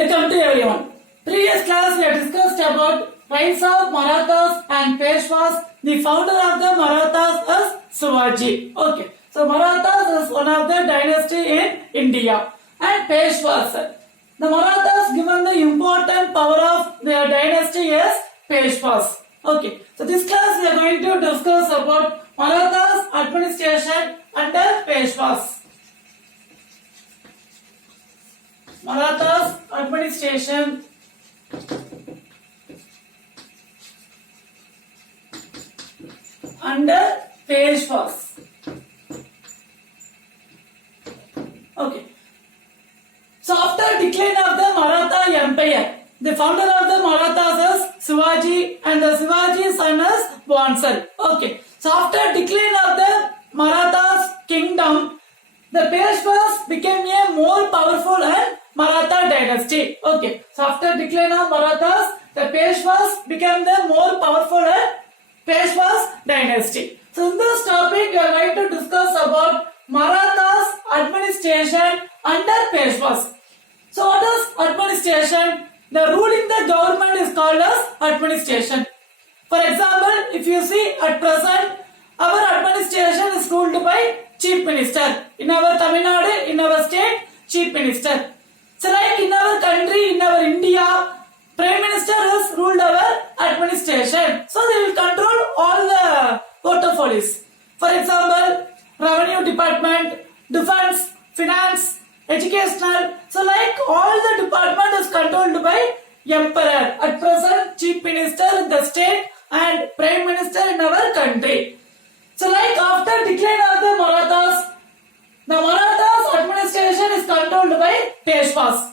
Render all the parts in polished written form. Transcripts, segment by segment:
Welcome to everyone. Previous class we have discussed about rise of Marathas and Peshwas. The founder of the Marathas is Shivaji. Okay, so Marathas is one of the dynasty in India and Peshwas. The Marathas given the important power of their dynasty is Peshwas. Okay, so this class we are going to discuss about Marathas administration under Peshwas. Marathas administration under Peshwas. Okay. So after decline of the Maratha Empire, the founder of the Marathas is Shivaji and the Shivaji son is Bansal. Okay. So after decline of the Marathas kingdom, the Peshwas became a more powerful and Maratha dynasty. Okay. So after decline of Marathas, the Peshwas became the more powerful and Peshwas dynasty. So in this topic, we are going to discuss about Marathas administration under Peshwas. So what is administration? The ruling the government is called as administration. For example, if you see at present, our administration is ruled by Chief Minister. In our Tamil Nadu, in our state, Chief Minister. So like in our country, in our India, Prime Minister is ruled our administration. So they will control all the portfolios. For example, Revenue Department, Defense, Finance, Educational. So like all the department is controlled by Emperor. At present, Chief Minister in the state and Prime Minister in our country. So like after decline of the Marathas administration is controlled by Peshwas.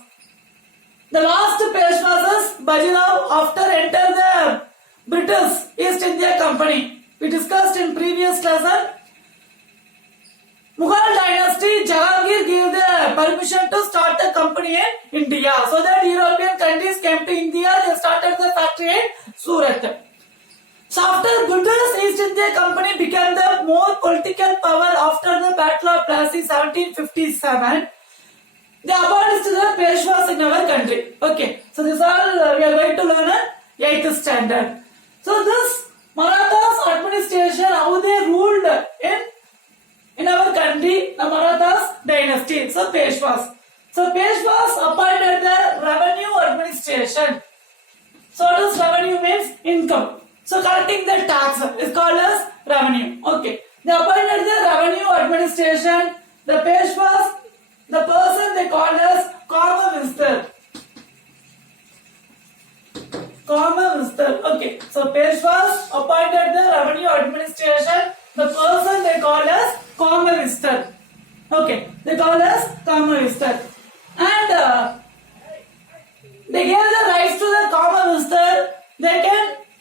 The last Peshwas is Bajirao after enter the British East India Company. We discussed in previous class. Mughal dynasty, Jahangir gave the permission to start a company in India. So that European countries came to India, they started the factory in Surat. So after British East India Company became the more political power after the Battle of Plassey 1757, they abolished the Peshwas in our country. Okay, so this all we are going to learn at 8th standard. So this Marathas administration, how they ruled in our country, the Marathas dynasty, so Peshwas. So Peshwas appointed the revenue administration. So what does revenue means? Income. So collecting the tax is called as revenue. Okay. They appointed the revenue administration. The Peshwas, the person they called as Kama Minister. Kama Minister. Okay. So Peshwas appointed the revenue administration. The person they called as Kama Minister. Okay. They called as Kama Minister. And they gave the rights to the Kama Minister.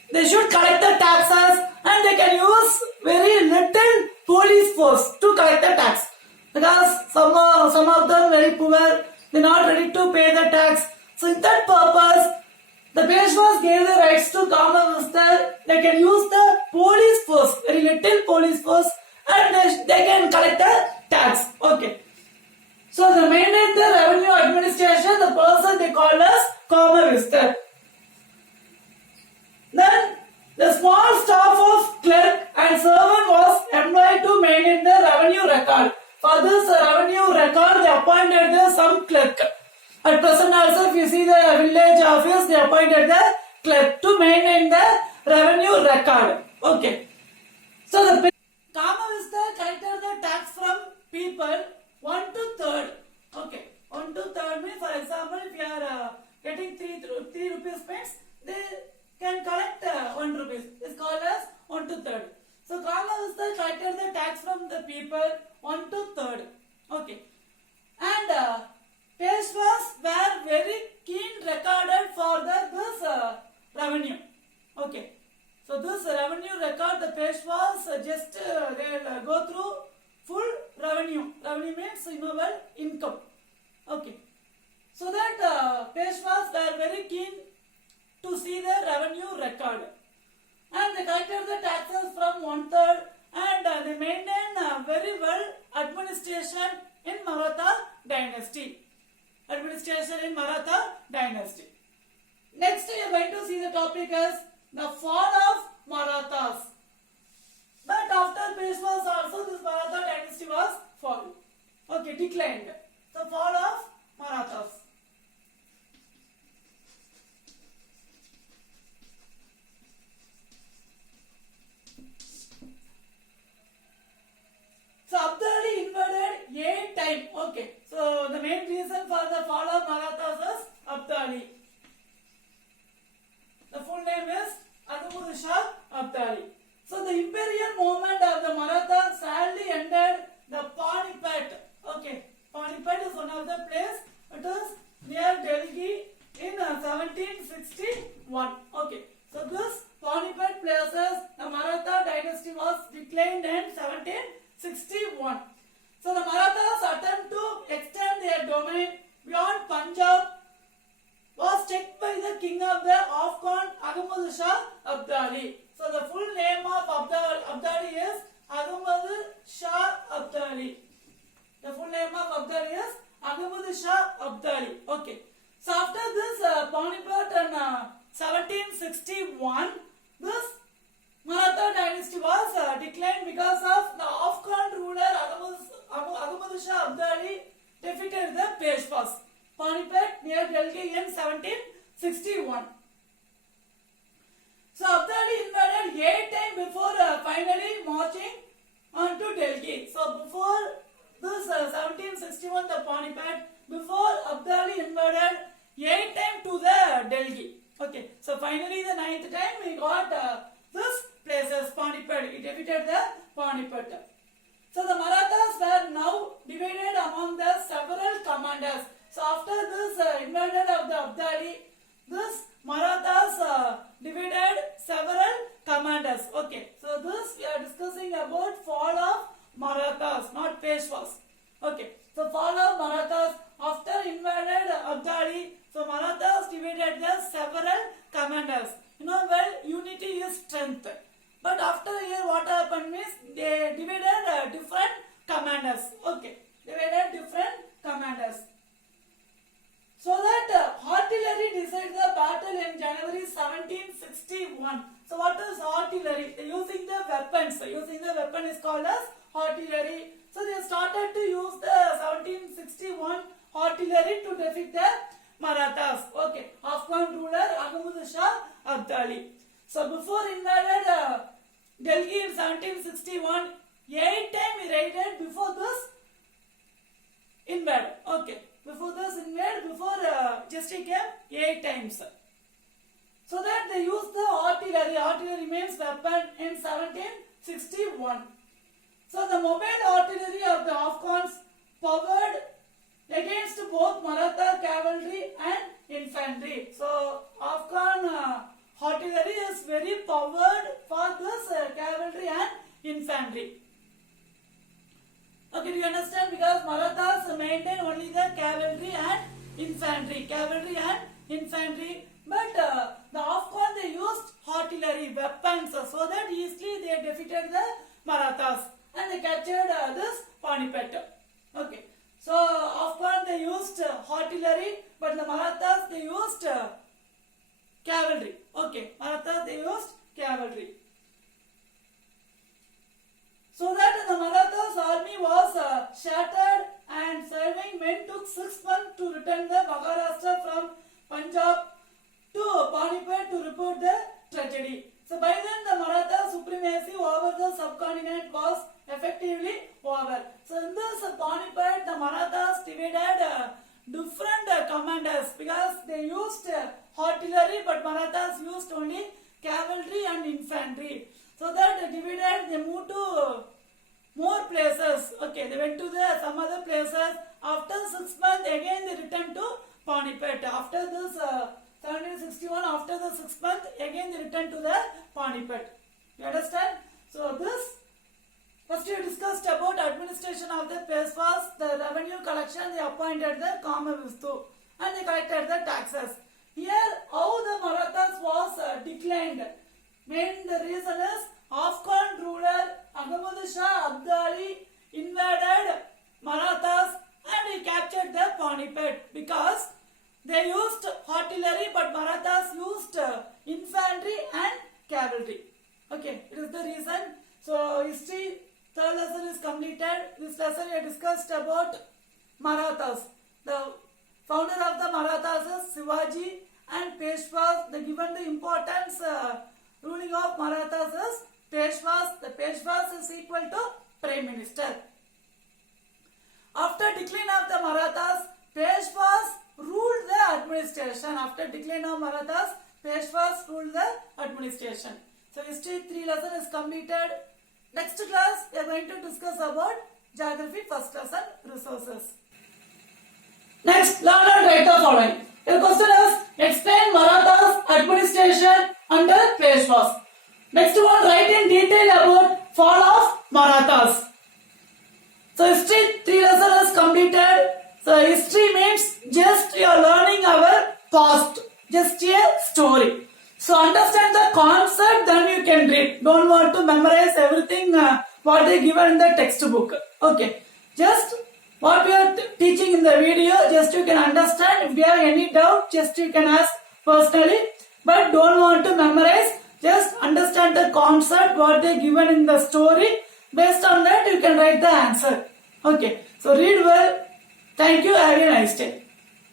They should collect the taxes and they can use very little police force to collect the tax. Because some of them very poor, they are not ready to pay the tax. So in that purpose, the Peshwas gave the rights to Kama Minister. They can use the police force, very little police force, and they can collect the tax. Okay. So they maintain the revenue administration, the person they call as Kama Minister. Then the small staff of clerk and servant was employed to maintain the revenue record. For this revenue record, they appointed some clerk. At present also, if you see the village office, they appointed the clerk to maintain the revenue record. Okay. So the Kama Minister collected the tax from people 1 to 3rd. Okay. 1 to 3rd means, for example, if you are getting 3 rupees means, they can collect 1 rupees. It's called as 1 to 3rd. So Kama Minister collected the tax from the people 1 to 3rd. Okay. And Peshwas were very keen recorded for this revenue. Okay. So this revenue record, the Peshwas just they will go through full revenue. Revenue means income. Okay. So that Peshwas were very keen to see the revenue record. And they collected the taxes from 1/3 and they maintain very well administration in Maratha dynasty. Administration in Maratha dynasty. Next we are going to see the topic as the fall of Marathas. But after Peshwas also this Maratha dynasty was fall. Okay, declined. The fall of Marathas. So Abdali invaded 8 times. Okay, so the main reason for the fall of Marathas is Abdali. The full name is Adamud Shah Abdali. So the imperial movement of the Marathas sadly ended the Panipat. Okay, Panipat is one of the place. It is near Delhi in 1761. Okay, so this Panipat places the Maratha dynasty was declined in 1761. So the Marathas attempt to extend their domain beyond Punjab was checked by the king of the Afghan Ahmad Shah Abdali. So the full name of Abdali is Ahmad Shah Abdali. The full name of Abdali is Ahmad Shah Abdali. Okay. So after this Panipat in 1761, this Maratha dynasty was declined because of the Afghan ruler Ahmad Shah Abdali defeated the Peshwas. Panipat near Delhi in 1761. So Abdali invaded 8 times before finally marching on to Delhi. So before this 1761 the Panipat, before Abdali invaded 8 times to the Delhi. Okay, so finally the 9th time we got this places Panipat. He defeated the Panipat. So the Marathas were now divided among the several commanders. So after this invasion of the Abdali, this Marathas divided several commanders. Okay, so this we are discussing about fall of Marathas, not Peshwas. Okay, so fall of Marathas after invaded Abdali. So Marathas divided the several commanders. You know, well, unity is strength. But after here, what happened means they divided different commanders. Okay, divided different commanders. So that artillery decided the battle in January 1761. So what is artillery? Using the weapons. Using the weapon is called as artillery. So they started to use the 1761 artillery to defeat the Marathas. Okay, Afghan ruler Ahmad Shah Abdali. So before invaded Delhi in 1761, 8 times he raided before this invade. Okay. Before this invade, before just he came 8 times. So that they used the artillery. Artillery means weapon in 1761. So the mobile artillery of the Afghans powered against both Maratha cavalry and infantry. So Afghan artillery is very powered for this cavalry and infantry. Okay, do you understand? Because Marathas maintain only the cavalry and infantry. But the Afghan they used artillery weapons so that easily they defeated the Marathas and they captured this Panipat. Okay, so Afghan they used artillery, but the Marathas they used cavalry. Okay, Marathas they used cavalry. So that the Marathas army was shattered and serving men took 6 months to return the Maharashtra from Punjab to Panipat to report the tragedy. So by then the Maratha supremacy over the subcontinent was effectively over. So in this Panipat the Marathas divided different commanders because they used artillery but Marathas used only cavalry and infantry. So that they divided, they moved to more places. Okay, they went to some other places. After 6 months, again they returned to Panipat. After this 1761, after the 6th month, again they returned to the Panipat. You understand? So this, first we discussed about administration of the Peshwas, the revenue collection, they appointed the Kamavistu and they collected the taxes. Here, how the Marathas was declined. Main the reason is Afghan ruler Ahmad Shah Abdali invaded Marathas and he captured the Panipat because they used artillery, but Marathas used infantry and cavalry. Okay, it is the reason. So history, third lesson is completed. This lesson we have discussed about Marathas. The founder of the Marathas is Shivaji, and Peshwas. They given the importance ruling of Marathas is Peshwas. The Peshwas is equal to Prime Minister. After decline of the Marathas, Peshwas ruled the administration. After decline of Marathas, Peshwas ruled the administration. So history 3 lesson is completed. Next class we are going to discuss about geography first lesson resources. Next, learn and write the following. The question is explain Marathas administration under Peshwas. Next one, write in detail about fall of Marathas. So history 3 lesson is completed. So history means just you are learning our past, just a story. So understand the concept, then you can read. Don't want to memorize everything what they given in the textbook. Okay, just what we are teaching in the video, just you can understand. If you have any doubt, just you can ask personally. But don't want to memorize. Just understand the concept what they given in the story. Based on that, you can write the answer. Okay, so read well. Thank you. Have a nice day.